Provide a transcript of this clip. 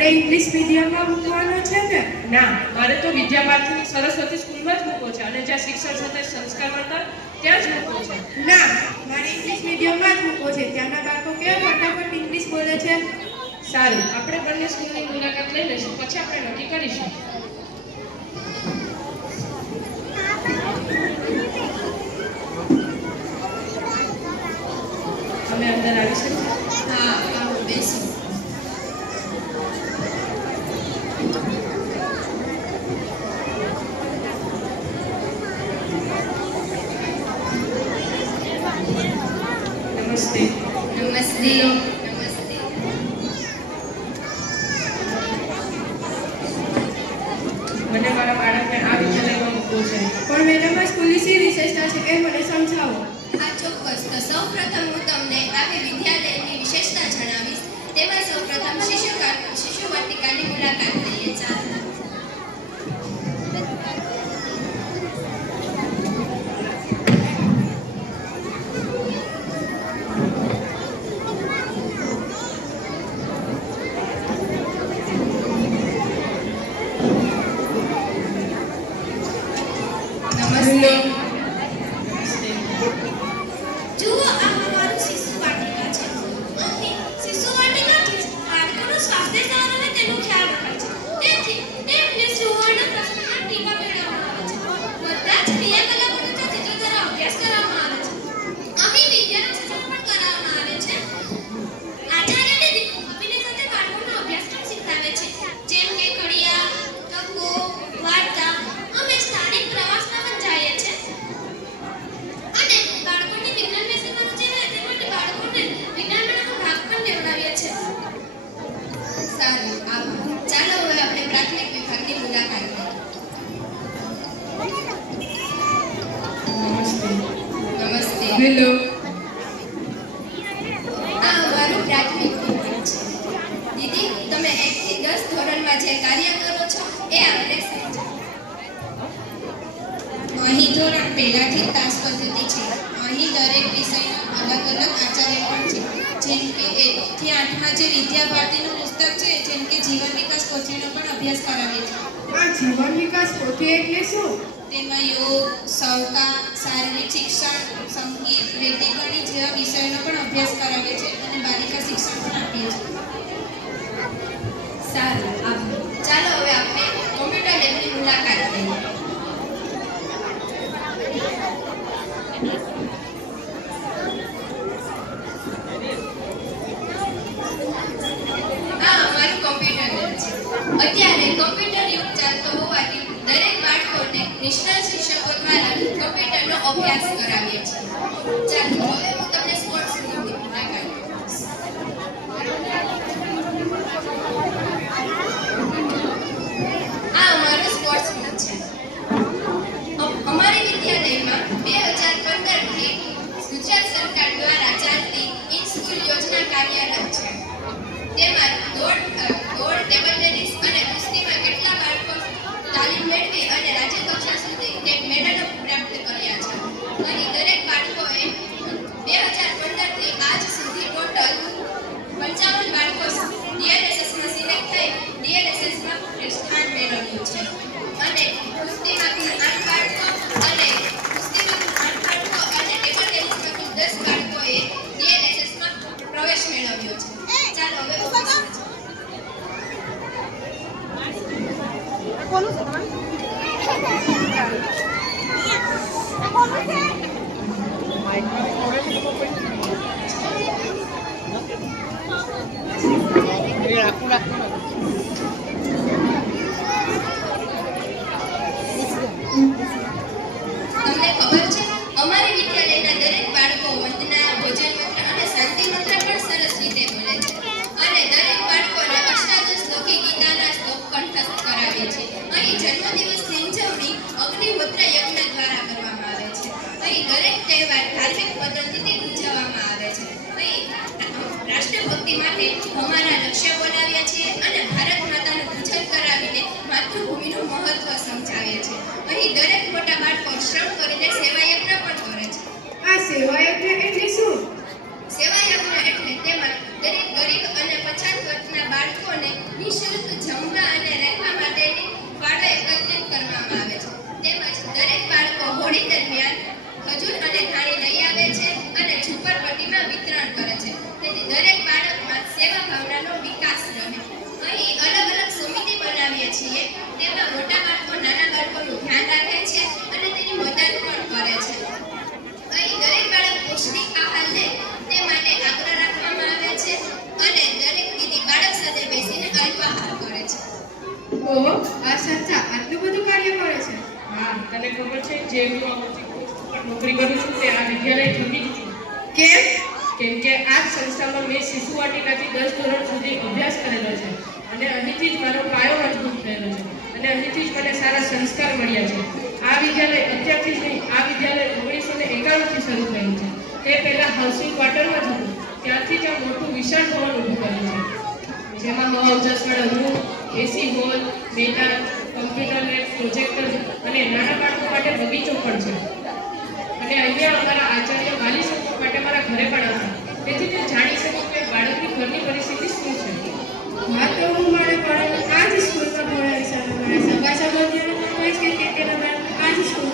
આપણે ઇંગ્લિશ મીડિયમમાં મૂકવાનો છે ને? ના, મારે તો વિદ્યાભારતીની સરસ્વતી સ્કૂલમાં જ મૂકવો છે અને જ્યાં શિક્ષણ સાથે સંસ્કાર મળતા ત્યાં જ મૂકવો છે. ના, મારે ઇંગ્લિશ મીડિયમમાં જ મૂકવો છે. ત્યાંના બાળકો કેવા ફટાફટ ઇંગ્લિશ બોલે છે. સારું, આપણે બંને સ્કૂલની મુલાકાત લઈ લઈશું, પછી આપણે નક્કી કરીશું. અમે અંદર આવી શકીએ? હા, આવો બેસો. નમસ્તે. નમસ્તે. મને મારા બાળકને આ વિદ્યાલયમાં મૂકવું છે. પણ મેડમ, આ સ્કૂલની શી વિશેષતા છે કે મને સમજાવો. આ ચોક્કસ. તો સૌપ્રથમ હું તમને આવી વિદ્યાલયની વિશેષતા જણાવીશ. તેમાં સૌપ્રથમ શિશુ વાટિકાની મુલાકાત લઈએ. ચાલો. નમસ્તે. જુઓ, આ અમારું શિશુ વાટિકા છે. અહીં શિશુ વાટિકાથી જ બાળકોનું સ્વાસ્થ્ય સારું રહે તેનો ખ્યાલ રખાય છે. તેથી તેમને સુવર્ણ પ્રસ્તુતિના ટીકા મેળવવામાં આવે છે. બધા જ ક્રિયાકલાપોનો ચિત્ર દ્વારા અભ્યાસ કરવામાં આવે છે. અહીં વિદ્યાનું શિક્ષણ પણ કરાવવામાં આવે છે. આચાર્યને દીકરીની સાથે બાળકોનો અભ્યાસક્રમ શીખવાડે છે, જેમ કે ઘડિયા, તકો, વાર્તા. અમે સ્થાનિક પ્રવાસમાં પણ જઈએ છીએ અને બાળકોની વિજ્ઞાન વિષયમાં રુચિ રહે તે માટે બાળકોને વિજ્ઞાન મેળાનો ભાગ પણ લેવડાવીએ છીએ. સારું, આભાર. ચાલો હવે આપણે પ્રાથમિક વિભાગની મુલાકાત લઈએ. નમસ્તે. નમસ્તે. હેલો. આ અમારું પ્રાથમિક વિભાગ છે. દીદી, તમે 1 થી 10 ધોરણમાં જે કાર્ય કરો છો એ આપણે સમજાવો. અહીં ધોરણ 1 થી તાસ પદ્ધતિ છે. અહીં દરેક વિષયના અલગ અલગ આચાર્ય પણ છે. જેમ કે 1 થી 8માં જે વિદ્યાભારતીનું પુસ્તક છે, જેમ કે જીવન વિકાસ પોથીનો પણ અભ્યાસ કરાવીએ છીએ. આ જીવન વિકાસ પોથી એટલે શું? તેમાં યોગ, સહકાર, શારીરિક શિક્ષણ, સંગીત, વૈદિક ગણિત જેવા વિષયોનો પણ અભ્યાસ કરાવીએ છીએ અને બાલિકા શિક્ષણ પણ આપીએ છીએ. સારું, આભાર. ચાલો હવે આપણે કોમ્પ્યુટર લેબની મુલાકાત લઈએ. આ અમારું કોમ્પ્યુટર લેબ છે. અત્યારે કોમ્પ્યુટર યુગ ચાલતો હોવાથી દરેક બાળકોને નિષ્ણાત શિક્ષકો દ્વારા કોમ્પ્યુટરનો અભ્યાસ કરાવીએ છીએ. ચાલો હવે હું તમને સ્પોર્ટ્સ રૂમની મુલાકાત આપીશ. આ અમારો સ્પોર્ટ્સ રૂમ છે. અમારી વિદ્યાલયમાં 2015 થી ગુજરાત સરકાર દ્વારા ચાલતી ઇન સ્કૂલ યોજના કાર્યરત છે. તેમાં દોડ, ટેબલ ટેનિસ અને કુસ્તીમાં કેટલા બાળકો તાલીમ મેળવી અને રાજ્ય કક્ષા સુધી મેડલો પ્રાપ્ત કર્યા છે. અહીં દરેક બાળકોએ 2015 થી આજ સુધી ટોટલ 55 બાળકો ડીએલએસએસમાં સિલેક્ટ થઈ ડીએલએસએસમાં સ્થાન મેળવ્યું છે. અને કુસ્તીમાંથી 8 બાળકો અને ટેબલ ટેનિસમાંથી 10 બાળકોએ ડીએલએસએસમાં પ્રવેશ મેળવ્યો છે. ચાલો હવે તમને ખબર છે, અમારી વિદ્યાલયના દરેક બાળકો વંદના, ભોજન મંત્ર અને શાંતિ મંત્ર પણ સરસ રીતે બોલે છે. અને દરેક બાળકોને અષ્ટાદશ લખી ગીતાના શ્લોક કંઠસ્થ કરાવીએ છીએ. અહીં જન્મદિવસની ઉજવણી અગ્નિહોત્ર યજ્ઞ દ્વારા કરવામાં આવે છે. અહીં દરેક તહેવાર ધાર્મિક પદ્ધતિથી ઉજવવામાં આવે છે. અહીં રાષ્ટ્રભક્તિ માટે અમારા લક્ષ્ય બોલાવ્યા છીએ અને ભારત માતાનું પૂજન કરાવીને માતૃભૂમિનું મહત્વ સમજાવીએ છીએ. અહીં દરેક મોટા બાળકો શ્રમ કરીને સેવા યજ્ઞ પણ કરે છે. આ સેવા યજ્ઞ એટલે શું? સેવા યજ્ઞ એટલે તેમાં દરેક ગરીબ અને પછાત વર્ગના બાળકોને નિઃશુલ્ક જે હું આ ઊંચી પોસ્ટ પર નોકરી કરું છું તે આ વિદ્યાલય થકી જ છું. કેમ કે આ જ સંસ્થામાં મેં શિશુ વાટિકાથી 10 ધોરણ સુધી અભ્યાસ કરેલો છે અને અહીંથી જ મારો પાયો મજબૂત થયેલો છે અને અહીંથી જ મને સારા સંસ્કાર મળ્યા છે. આ વિદ્યાલય અત્યારથી જ નહીં, આ વિદ્યાલય 1991 થી શરૂ થયું છે. તે પહેલા હાઉસિંગ ક્વાર્ટરમાં જ હતું. ત્યારથી જ આ મોટું વિશાળ ભવન ઊભું કર્યું છે, જેમાં હવા ઉજાસવાળા રૂમ, એસી હોલ, મેદાન, કમ્પ્યુટર લેબ, પ્રોજેક્ટર અને નાના બાળકો માટે બગીચો પણ છે. અને અહીંયા અમારા આચાર્ય વાલી સભ્યો માટે મારા ઘરે પણ હતા, તેથી તે જાણી શકું કે બાળકની ઘરની પરિસ્થિતિ શું છે. હા, તો હું મારા બાળકને આ જ સ્કૂલમાં ભણાવી શકું. મારા સગા સંબંધીઓને પણ કહીશ કે તેના બાળકને આ જ સ્કૂલમાં